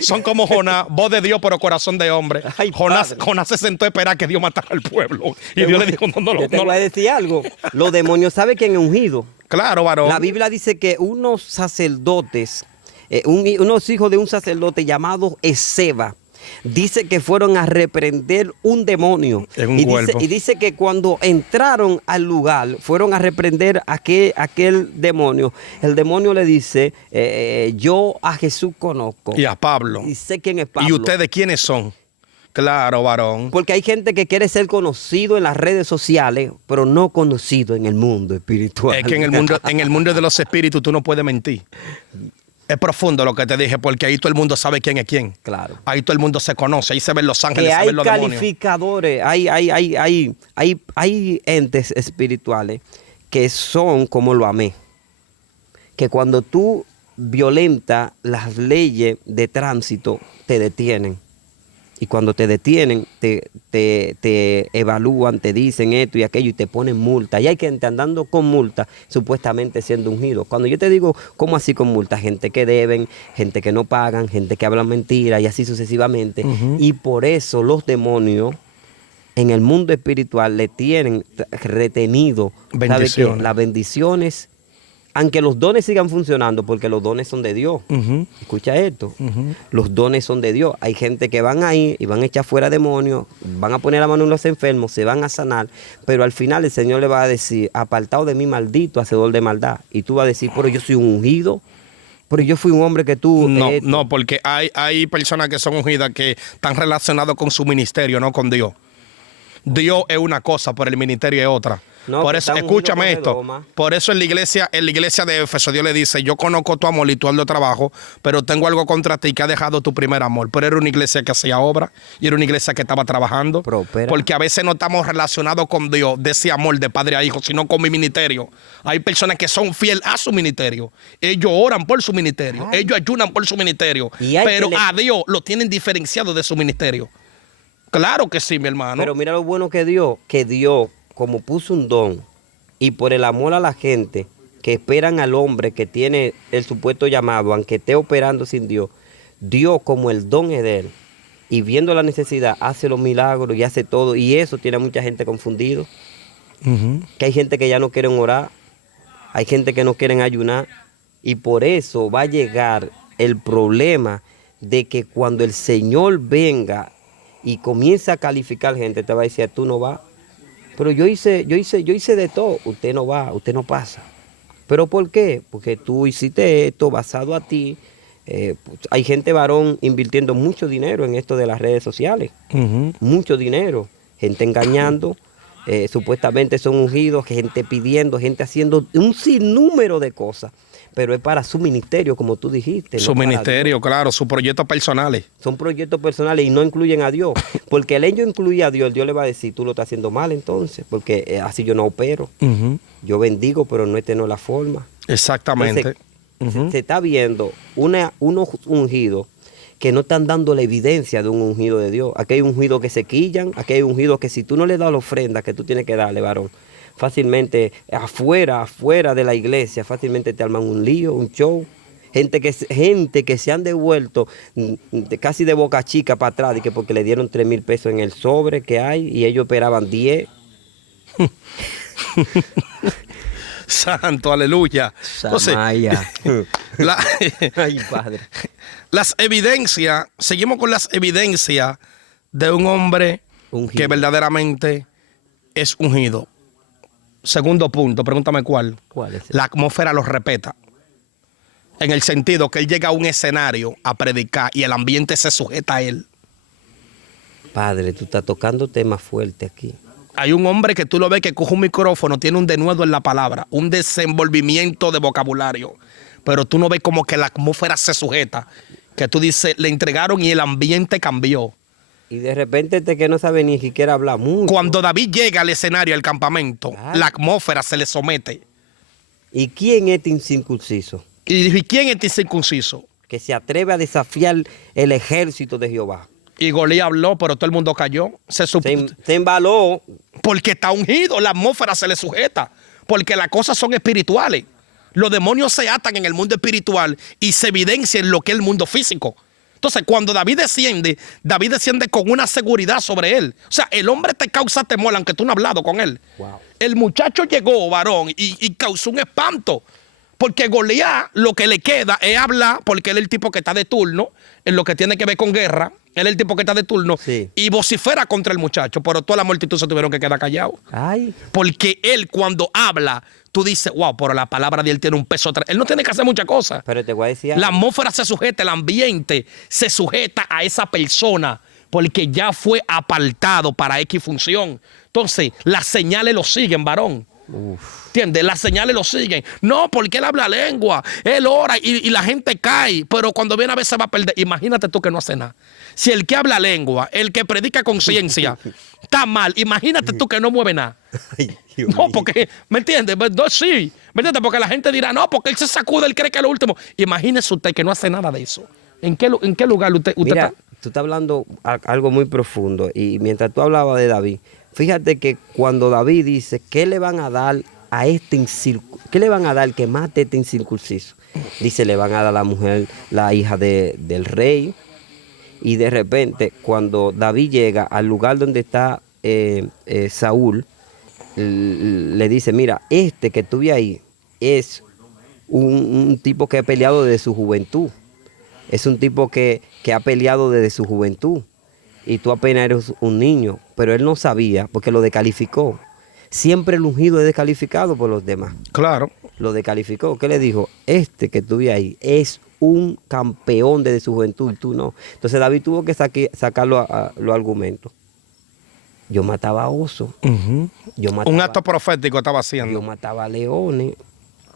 Son como Jonás, voz de Dios pero corazón de hombre. Ay, Jonás se sentó a esperar que Dios matara al pueblo. Y Dios le dijo, Yo te voy a decir algo. Los demonios saben quién es ungido. Claro, varón. La Biblia dice que unos sacerdotes, unos hijos de un sacerdote llamado Ezeba, dice que fueron a reprender un demonio. En un cuerpo. Y dice que cuando entraron al lugar, fueron a reprender aquel demonio. El demonio le dice, yo a Jesús conozco. Y a Pablo. Y sé quién es Pablo. ¿Y ustedes quiénes son? Claro, varón. Porque hay gente que quiere ser conocido en las redes sociales, pero no conocido en el mundo espiritual. Es que en el mundo de los espíritus tú no puedes mentir. Es profundo lo que te dije, porque ahí todo el mundo sabe quién es quién. Claro. Ahí todo el mundo se conoce, ahí se ven los ángeles, Que se hay ven los demonios. calificadores, hay entes espirituales que son como lo amé. Que cuando tú violentas las leyes de tránsito, te detienen. Y cuando te detienen, te evalúan, te dicen esto y aquello y te ponen multa. Y hay gente andando con multa, supuestamente siendo ungido. Cuando yo te digo, ¿cómo así con multa? Gente que deben, gente que no pagan, gente que hablan mentiras y así sucesivamente. Y por eso los demonios en el mundo espiritual le tienen retenido bendiciones. Las bendiciones, aunque los dones sigan funcionando, porque los dones son de Dios. Escucha esto. Los dones son de Dios. Hay gente que van ahí y van a echar fuera demonios, van a poner la mano en los enfermos, se van a sanar, pero al final el Señor le va a decir, apartado de mí, maldito, hacedor de maldad. Y tú vas a decir, pero yo soy un ungido, pero yo fui un hombre que tú... No, porque hay personas que son ungidas que están relacionadas con su ministerio, no con Dios. Dios es una cosa, pero el ministerio es otra. No, por eso, escúchame esto. Por eso en la iglesia de Éfeso, Dios le dice, yo conozco tu amor y tu arduo trabajo, pero tengo algo contra ti que ha dejado tu primer amor. Pero era una iglesia que hacía obra y era una iglesia que estaba trabajando. Prospera. Porque a veces no estamos relacionados con Dios de ese amor de padre a hijo, sino con mi ministerio. Hay personas que son fieles a su ministerio. Ellos oran por su ministerio. Ellos ayunan por su ministerio. Pero a Dios lo tienen diferenciado de su ministerio. Claro que sí, mi hermano. Pero mira lo bueno que Dios, como puso un don, y por el amor a la gente, que esperan al hombre que tiene el supuesto llamado, aunque esté operando sin Dios, Dios como el don es de él, y viendo la necesidad, hace los milagros y hace todo, y eso tiene a mucha gente confundido. Que hay gente que ya no quieren orar, hay gente que no quieren ayunar, y por eso va a llegar el problema de que cuando el Señor venga y comienza a calificar gente, te va a decir, tú no vas. Pero yo hice de todo. Usted no va, usted no pasa. ¿Pero por qué? Porque tú hiciste esto basado a ti. Hay gente varón invirtiendo mucho dinero en esto de las redes sociales. Mucho dinero. Gente engañando, supuestamente son ungidos, gente pidiendo, gente haciendo un sinnúmero de cosas, pero es para su ministerio, como tú dijiste. Su no para ministerio, Dios. claro, sus proyectos personales. Son proyectos personales y no incluyen a Dios, porque el ellos incluye a Dios, Dios le va a decir, tú lo estás haciendo mal entonces, porque así yo no opero. Yo bendigo, pero no no es la forma. Exactamente. Entonces, se está viendo unos ungidos que no están dando la evidencia de un ungido de Dios. Aquí hay ungidos que se quillan, aquí hay ungidos que si tú no le das la ofrenda que tú tienes que darle, varón, fácilmente afuera de la iglesia, fácilmente te arman un lío, un show. Gente que se han devuelto casi de boca chica para atrás, y que porque le dieron 3,000 pesos en el sobre que hay y ellos esperaban 10. Santo, aleluya. Entonces, Ay, Padre. Las evidencias, seguimos con las evidencias de un hombre Ungido. que verdaderamente es ungido. Segundo punto, pregúntame cuál. ¿Cuál es? La atmósfera lo respeta. En el sentido que él llega a un escenario a predicar y el ambiente se sujeta a él. Padre, tú estás tocando temas fuertes aquí. Hay un hombre que tú lo ves que coge un micrófono, tiene un denuedo en la palabra, un desenvolvimiento de vocabulario, pero tú no ves como que la atmósfera se sujeta, que tú dices, le entregaron y el ambiente cambió. Y de repente que no sabe ni siquiera hablar mucho. Cuando David llega al escenario, al campamento, Claro. la atmósfera se le somete. ¿Y quién es este incircunciso? ¿Y quién es este circunciso? Que se atreve a desafiar el ejército de Jehová. Y Goliat habló, pero todo el mundo cayó. Se embaló. Porque está ungido, la atmósfera se le sujeta. Porque las cosas son espirituales. Los demonios se atan en el mundo espiritual y se evidencia en lo que es el mundo físico. Entonces, cuando David desciende con una seguridad sobre él. O sea, el hombre te causa temor, aunque tú no has hablado con él. Wow. El muchacho llegó, varón, y causó un espanto. Porque Goliat lo que le queda es hablar, porque él es el tipo que está de turno, en lo que tiene que ver con guerra. Él es el tipo que está de turno, sí, y vocifera contra el muchacho, pero toda la multitud se tuvieron que quedar callados. Ay. Porque él cuando habla, tú dices, wow, pero la palabra de él tiene un peso. Él no tiene que hacer muchas cosas. Pero te voy a decir La algo. atmósfera se sujeta, el ambiente se sujeta a esa persona, porque ya fue apartado para X función. Entonces, las señales lo siguen, varón. ¿Entiendes? Las señales lo siguen. No, porque él habla lengua, él ora y la gente cae, pero cuando viene a ver se va a perder. Imagínate tú que no hace nada. Si el que habla lengua, el que predica conciencia, está mal, imagínate tú que no mueve nada. Ay, Dios No, mío. porque, ¿me entiendes? Sí, ¿me entiendes? Porque la gente dirá, no, porque él se sacude, él cree que es lo último. Imagínese usted que no hace nada de eso. ¿En qué lugar usted Mira, está? tú estás hablando algo muy profundo y mientras tú hablabas de David, fíjate que cuando David dice, ¿qué le van a dar a qué le van a dar que mate a este incircunciso? Dice, le van a dar a la mujer, la hija del rey. Y de repente, cuando David llega al lugar donde está Saúl, le dice, mira, este que tuve ahí es un tipo que ha peleado desde su juventud. Es un tipo que ha peleado desde su juventud. Y tú apenas eres un niño. Pero él no sabía porque lo descalificó. Siempre el ungido es descalificado por los demás. Claro. Lo descalificó. ¿Qué le dijo? Este que tuve ahí es un campeón desde su juventud y tú no. Entonces David tuvo que sacar los argumentos. Yo mataba osos. Yo mataba, Un acto profético estaba haciendo. yo mataba leones.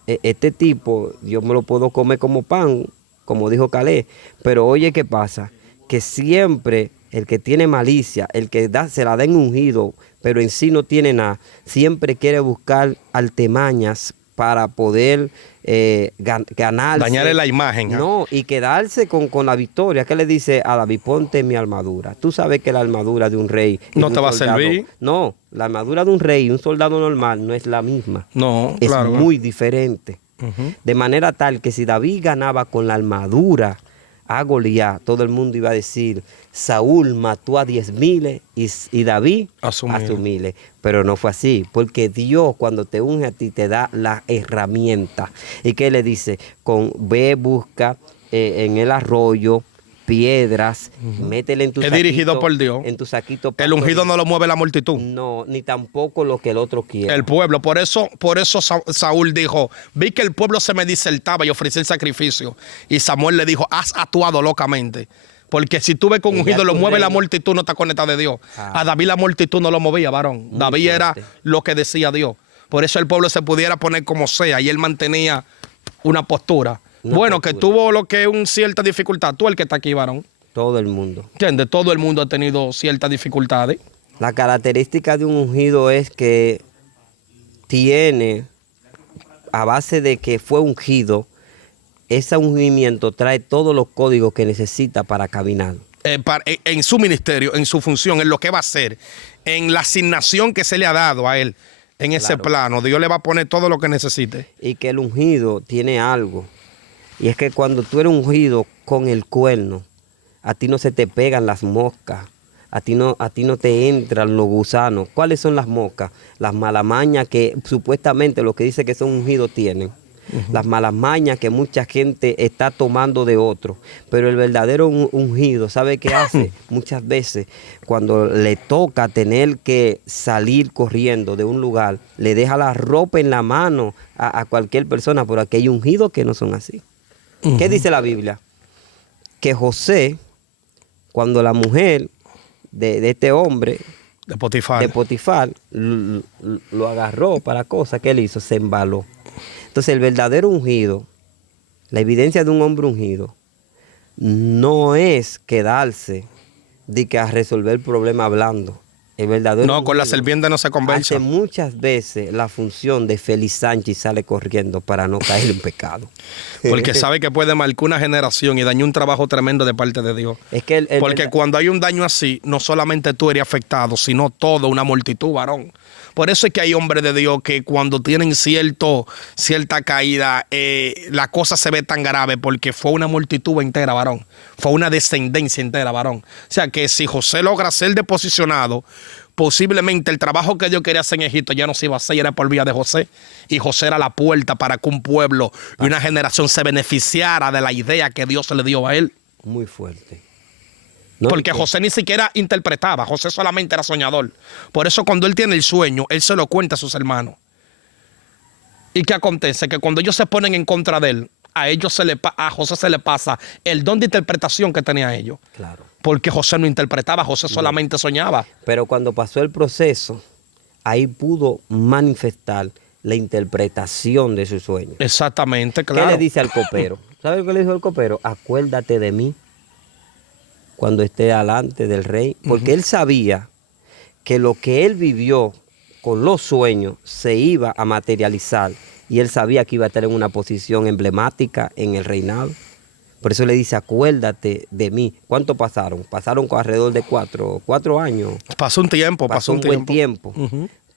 Este tipo, yo me lo puedo comer como pan, como dijo Caleb. Pero oye, ¿qué pasa? Que siempre el que tiene malicia, el que se la den ungido, pero en sí no tiene nada, siempre quiere buscar artimañas para poder ganarse. Dañarle la imagen. No, y quedarse con la victoria. ¿Qué le dice a David? Ponte mi armadura. Tú sabes que la armadura de un rey no te va a servir. No, la armadura de un rey y un soldado normal no es la misma. No, es claro. muy diferente. De manera tal que si David ganaba con la armadura a Goliat, todo el mundo iba a decir, Saúl mató a 10,000 y David a su miles. Pero no fue así, porque Dios cuando te unge a ti te da la herramienta. ¿Y qué le dice? Ve, busca en el arroyo piedras, métele en tu saquito. Es dirigido por Dios. En tu saquito. El ungido no lo mueve la multitud. No, ni tampoco lo que el otro quiere. El pueblo. Por eso Saúl dijo, vi que el pueblo se me disertaba y ofrecí el sacrificio. Y Samuel le dijo, has actuado locamente. Porque si tú ves con Y ungido ya lo tu mueve la reino. multitud, no está conectado de Dios. Ah. A David la multitud no lo movía, varón. Muy David era fuerte. lo que decía Dios. Por eso el pueblo se pudiera poner como sea y él mantenía una postura. Una bueno, postura. que tuvo lo que es una cierta dificultad. Tú el que está aquí, varón. Todo el mundo. ¿Entiendes? Todo el mundo ha tenido ciertas dificultades. La característica de un ungido es que tiene, a base de que fue ungido, ese ungimiento trae todos los códigos que necesita para caminar. En su ministerio, en su función, en lo que va a hacer, en la asignación que se le ha dado a él, en ese Claro. plano, Dios le va a poner todo lo que necesite. Y que el ungido tiene algo. Y es que cuando tú eres ungido con el cuerno, a ti no se te pegan las moscas. A ti no te entran los gusanos. ¿Cuáles son las moscas? Las malamañas que supuestamente lo que dice que son ungidos tienen. Las malas mañas que mucha gente está tomando de otro. Pero el verdadero ungido, ¿sabe qué hace? Muchas veces cuando le toca tener que salir corriendo de un lugar, le deja la ropa en la mano a cualquier persona, pero aquí hay ungidos que no son así. ¿Qué dice la Biblia? Que José, cuando la mujer de este hombre, De Potifar. de Potifar, lo agarró para cosas que él hizo, se embaló. Entonces el verdadero ungido, la evidencia de un hombre ungido, no es quedarse de que a resolver el problema hablando. El verdadero No, con la ungido serpiente no se conversa. hace muchas veces la función de Félix Sánchez y sale corriendo para no caer en pecado. Porque sabe que puede marcar una generación y dañar un trabajo tremendo de parte de Dios. Es que Porque cuando hay un daño así, no solamente tú eres afectado, sino toda una multitud, varón. Por eso es que hay hombres de Dios que cuando tienen cierta caída, la cosa se ve tan grave porque fue una multitud entera, varón. Fue una descendencia entera, varón. O sea que si José logra ser deposicionado, posiblemente el trabajo que Dios quería hacer en Egipto ya no se iba a hacer, era por vía de José. Y José era la puerta para que un pueblo y una generación se beneficiara de la idea que Dios le dio a él. muy fuerte. ¿No? Porque José ni siquiera interpretaba, José solamente era soñador. Por eso cuando él tiene el sueño, él se lo cuenta a sus hermanos. ¿Y qué acontece? Que cuando ellos se ponen en contra de él, a José se le pasa el don de interpretación que tenía ellos. Claro. Porque José no interpretaba, José solamente soñaba. Pero cuando pasó el proceso, ahí pudo manifestar la interpretación de su sueño. Exactamente, claro. ¿Qué le dice al copero? ¿Sabe lo que le dijo el copero? Acuérdate de mí cuando esté delante del rey. Porque él sabía que lo que él vivió con los sueños se iba a materializar. Y él sabía que iba a estar en una posición emblemática en el reinado. Por eso le dice, acuérdate de mí. ¿Cuánto pasaron? Pasaron con alrededor de 4 años. Pasó un tiempo, Pasó un buen tiempo.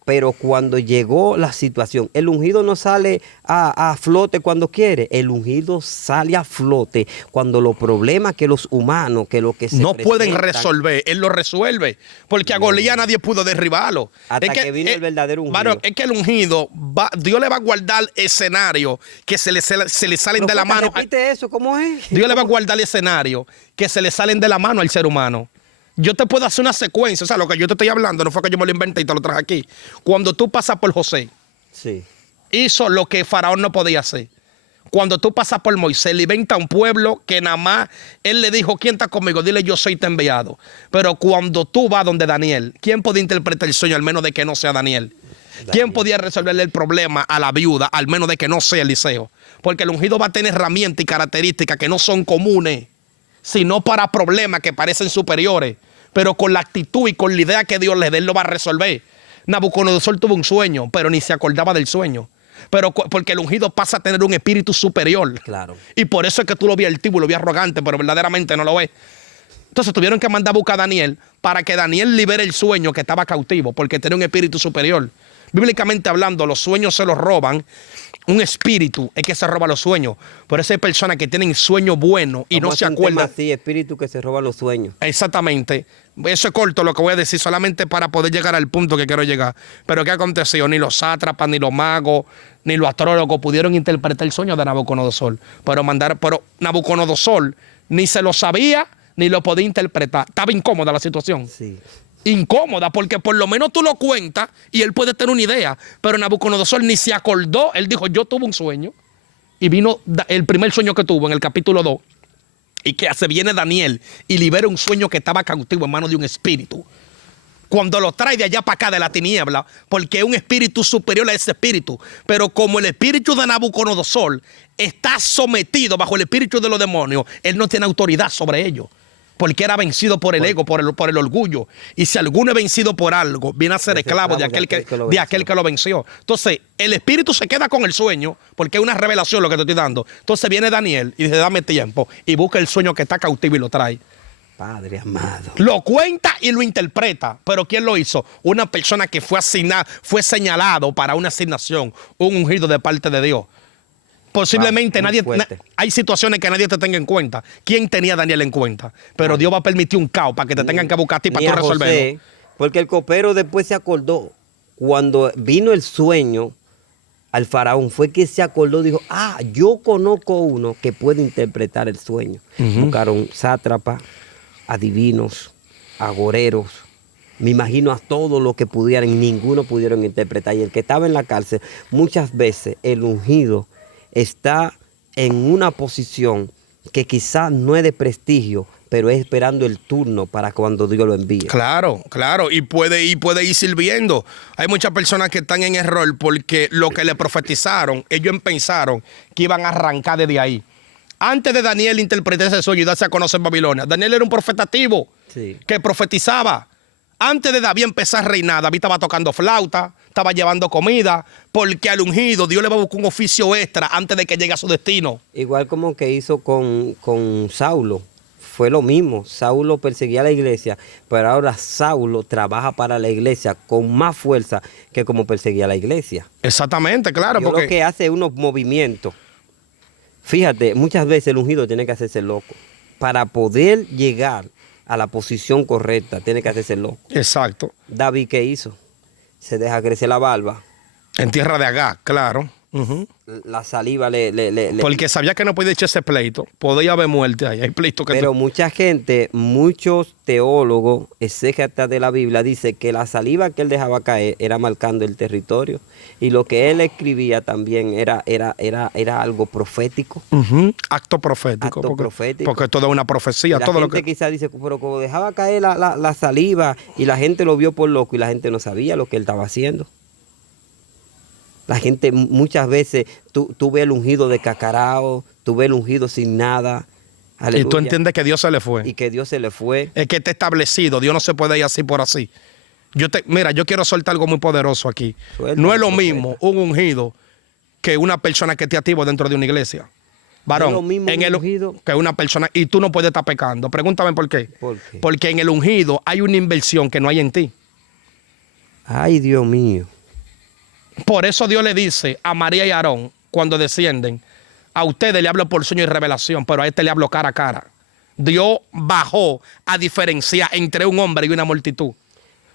Pero cuando llegó la situación, el ungido no sale a flote cuando quiere. El ungido sale a flote cuando los problemas que los humanos, que lo que se no pueden presentan, resolver, él lo resuelve. Porque a Goliat nadie pudo derribarlo. Hasta que vino el verdadero ungido. Varón, es que el ungido, Dios le va a guardar escenario que se le salen de la mano. Repite eso, ¿cómo es? Dios le va a guardar escenario que se le salen de la mano al ser humano. Yo te puedo hacer una secuencia, o sea, lo que yo te estoy hablando no fue que yo me lo inventé y te lo traje aquí. Cuando tú pasas por José, Sí. hizo lo que Faraón no podía hacer. Cuando tú pasas por Moisés, libera a un pueblo que nada más, él le dijo, ¿quién está conmigo? Dile, yo soy te enviado. Pero cuando tú vas donde Daniel, ¿quién podía interpretar el sueño al menos de que no sea Daniel? ¿Quién podía resolverle el problema a la viuda al menos de que no sea Eliseo? Porque el ungido va a tener herramientas y características que no son comunes, sino para problemas que parecen superiores, pero con la actitud y con la idea que Dios le dé, él lo va a resolver. Nabucodonosor tuvo un sueño, pero ni se acordaba del sueño. Pero porque el ungido pasa a tener un espíritu superior. Claro. Y por eso es que tú lo ves altivo, lo ves arrogante, pero verdaderamente no lo ves. Entonces tuvieron que mandar a buscar a Daniel para que Daniel libere el sueño que estaba cautivo, porque tenía un espíritu superior. Bíblicamente hablando, los sueños se los roban. Un espíritu es que se roba los sueños. Por eso hay personas que tienen sueños buenos y no se acuerdan. Sí, espíritu que se roba los sueños. Exactamente. Eso es corto lo que voy a decir, solamente para poder llegar al punto que quiero llegar. Pero ¿qué aconteció? Ni los sátrapas, ni los magos, ni los astrólogos pudieron interpretar el sueño de Nabucodonosor. Pero Nabucodonosor ni se lo sabía, ni lo podía interpretar. Estaba incómoda la situación. Sí. Incómoda, porque por lo menos tú lo cuentas y él puede tener una idea. Pero Nabucodonosor ni se acordó. Él dijo, yo tuve un sueño. Y vino el primer sueño que tuvo en el capítulo 2. Y que hace viene Daniel y libera un sueño que estaba cautivo en manos de un espíritu. Cuando lo trae de allá para acá de la tiniebla, porque es un espíritu superior a ese espíritu. Pero como el espíritu de Nabucodonosor está sometido bajo el espíritu de los demonios, él no tiene autoridad sobre ellos. Porque era vencido por el ego, por el orgullo. Y si alguno es vencido por algo, viene a ser esclavo de aquel que lo venció. Entonces, el espíritu se queda con el sueño, porque es una revelación lo que te estoy dando. Entonces viene Daniel y dice, dame tiempo, y busca el sueño que está cautivo y lo trae. Padre amado. Lo cuenta y lo interpreta. Pero ¿quién lo hizo? Una persona que fue asignada, fue señalado para una asignación, un ungido de parte de Dios. Posiblemente hay situaciones que nadie te tenga en cuenta. ¿Quién tenía a Daniel en cuenta? Pero Dios va a permitir un caos para que te tengan que buscar a ti para tú resolverlo. Porque el copero después se acordó. Cuando vino el sueño al faraón, fue que se acordó, dijo, yo conozco uno que puede interpretar el sueño. Buscaron sátrapas, adivinos, agoreros, me imagino a todos los que pudieran, y ninguno pudieron interpretar. Y el que estaba en la cárcel, muchas veces el ungido está en una posición que quizás no es de prestigio, pero es esperando el turno para cuando Dios lo envíe. Claro, claro, y puede ir sirviendo. Hay muchas personas que están en error porque lo que le profetizaron, ellos pensaron que iban a arrancar desde ahí. Antes de Daniel interpretar ese sueño y darse a conocer en Babilonia, Daniel era un profetativo que profetizaba. Antes de David empezar a reinar, David estaba tocando flauta, estaba llevando comida, porque al ungido Dios le va a buscar un oficio extra antes de que llegue a su destino. Igual como que hizo con Saulo. Fue lo mismo. Saulo perseguía a la iglesia, pero ahora Saulo trabaja para la iglesia con más fuerza que como perseguía a la iglesia. Exactamente, claro. Dios lo que hace unos movimientos. Fíjate, muchas veces el ungido tiene que hacerse loco. Para poder llegar a la posición correcta, tiene que hacerse loco. Exacto. David, ¿qué hizo? Se deja crecer la barba. En tierra de Agag, claro. La saliva porque sabía que no podía echar ese pleito. Podía haber muerte ahí. Hay pleito que pero mucha gente, muchos teólogos, exégetas de la Biblia, dice que la saliva que él dejaba caer era marcando el territorio. Y lo que él escribía también era algo profético. Acto profético. Profético. Porque todo es una profecía. La todo gente quizás dice, pero como dejaba caer la saliva y la gente lo vio por loco y la gente no sabía lo que él estaba haciendo. La gente muchas veces, tú ves el ungido de cacarao, tú ves el ungido sin nada. Aleluya. Y tú entiendes que Dios se le fue. Y que Dios se le fue. Es que está establecido. Dios no se puede ir así por así. Mira, yo quiero soltar algo muy poderoso aquí. No es lo mismo un ungido que una persona que esté activo dentro de una iglesia. Varón, no es lo mismo en el ungido que una persona, y tú no puedes estar pecando. Pregúntame por qué. ¿Por qué? Porque en el ungido hay una inversión que no hay en ti. Ay, Dios mío. Por eso Dios le dice a María y a Aarón, cuando descienden, a ustedes le hablo por sueño y revelación, pero a este le hablo cara a cara. Dios bajó a diferenciar entre un hombre y una multitud.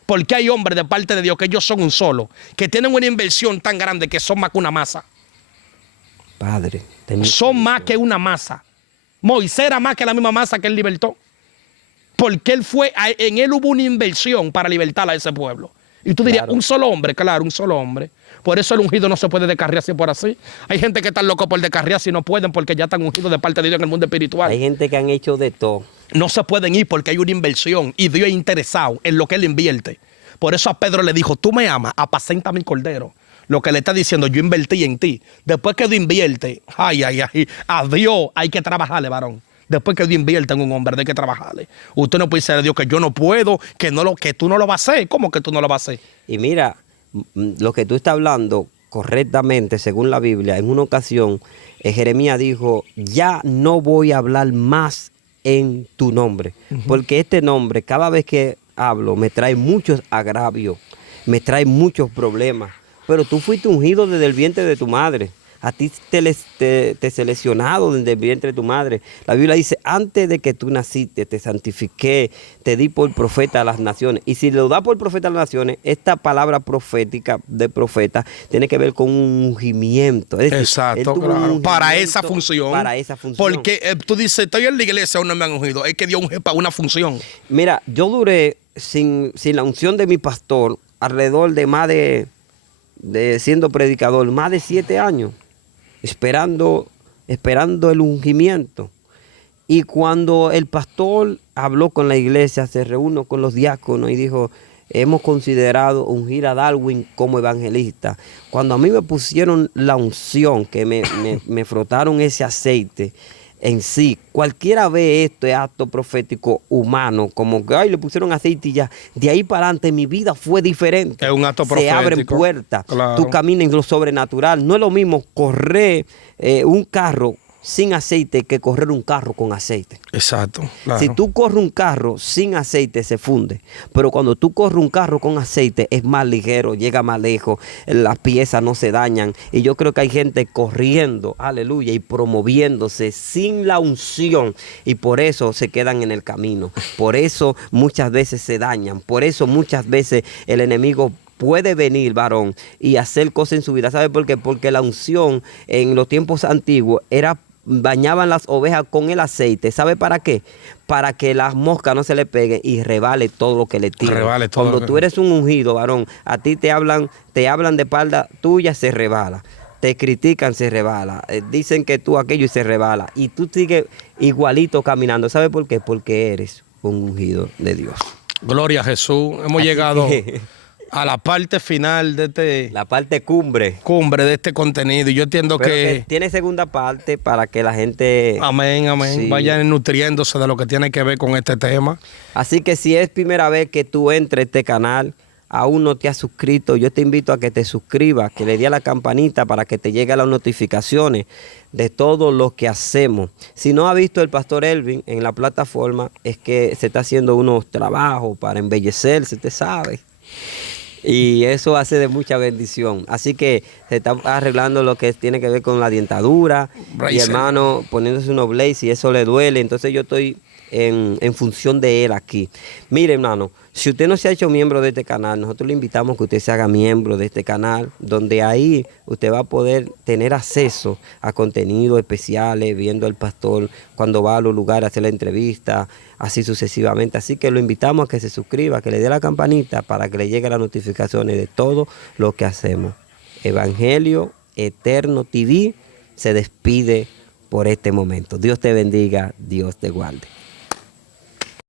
Porque hay hombres de parte de Dios que ellos son un solo, que tienen una inversión tan grande que son más que una masa. Padre. Son más que una masa. Moisés era más que la misma masa que él libertó. Porque en él hubo una inversión para libertar a ese pueblo. Y tú dirías, un solo hombre, claro, un solo hombre. Por eso el ungido no se puede descarriar así por así. Hay gente que está loco por descarriar si no pueden porque ya están ungidos de parte de Dios en el mundo espiritual. Hay gente que han hecho de todo. No se pueden ir porque hay una inversión y Dios es interesado en lo que él invierte. Por eso a Pedro le dijo, tú me amas, apacenta mi cordero. Lo que le está diciendo, yo invertí en ti. Después que Dios invierte, a Dios hay que trabajarle, varón. Después que Dios invierte en un hombre, hay que trabajarle. Usted no puede decir a Dios que yo no puedo, que tú no lo vas a hacer. ¿Cómo que tú no lo vas a hacer? Y mira, lo que tú estás hablando correctamente, según la Biblia, en una ocasión, Jeremías dijo, ya no voy a hablar más en tu nombre. Porque este nombre, cada vez que hablo, me trae muchos agravios, me trae muchos problemas. Pero tú fuiste ungido desde el vientre de tu madre. A ti te seleccionado desde el vientre de tu madre. La Biblia dice, antes de que tú naciste, te santifiqué, te di por profeta a las naciones. Y si lo da por profeta a las naciones, esta palabra profética de profeta tiene que ver con un ungimiento. Es decir, exacto, claro. Para esa función. Para esa función. Porque tú dices, estoy en la iglesia, aún no me han ungido. Es que Dios unge para una función. Mira, yo duré sin la unción de mi pastor alrededor de más de siendo predicador, más de 7 años. Esperando el ungimiento. Y cuando el pastor habló con la iglesia, se reunió con los diáconos y dijo, hemos considerado ungir a Darwin como evangelista. Cuando a mí me pusieron la unción, que me frotaron ese aceite en sí, cualquiera ve esto, es acto profético humano, como que ay, le pusieron aceite y ya. De ahí para adelante mi vida fue diferente. Es un acto Se abren profético. puertas, Claro. tú caminas en lo sobrenatural. No es lo mismo correr un carro sin aceite que correr un carro con aceite. Exacto. Claro. Si tú corres un carro sin aceite se funde, pero cuando tú corres un carro con aceite es más ligero, llega más lejos, las piezas no se dañan. Y yo creo que hay gente corriendo, aleluya, y promoviéndose sin la unción, y por eso se quedan en el camino. Por eso muchas veces se dañan, por eso muchas veces el enemigo puede venir, varón, y hacer cosas en su vida. ¿Sabe por qué? Porque la unción en los tiempos antiguos bañaban las ovejas con el aceite. ¿Sabe para qué? Para que las moscas no se le peguen y rebale todo lo que le tiren. Cuando tú eres un ungido, varón, a ti te hablan de espalda tuya, se rebala. Te critican, se rebala. Dicen que tú aquello y se rebala. Y tú sigues igualito caminando. ¿Sabe por qué? Porque eres un ungido de Dios. Gloria a Jesús. Hemos llegado a la parte final de la parte cumbre de este contenido. Y yo entiendo que tiene segunda parte para que la gente... Amén, amén. Sí. Vayan nutriéndose de lo que tiene que ver con este tema. Así que si es primera vez que tú entres a este canal, aún no te has suscrito, yo te invito a que te suscribas, que le dé a la campanita para que te lleguen las notificaciones de todo lo que hacemos. Si no ha visto el pastor Elvin en la plataforma, es que se está haciendo unos trabajos para embellecerse, usted sabe. Y eso hace de mucha bendición. Así que se está arreglando lo que tiene que ver con la dientadura. Bracer. Y hermano, poniéndose unos blaze y eso le duele. Entonces yo estoy en función de él aquí. Mire, hermano, si usted no se ha hecho miembro de este canal, nosotros le invitamos a que usted se haga miembro de este canal, donde ahí usted va a poder tener acceso a contenidos especiales, viendo al pastor cuando va a los lugares a hacer la entrevista, así sucesivamente. Así que lo invitamos a que se suscriba, que le dé la campanita para que le lleguen las notificaciones de todo lo que hacemos. Evangelio Eterno TV se despide por este momento. Dios te bendiga, Dios te guarde.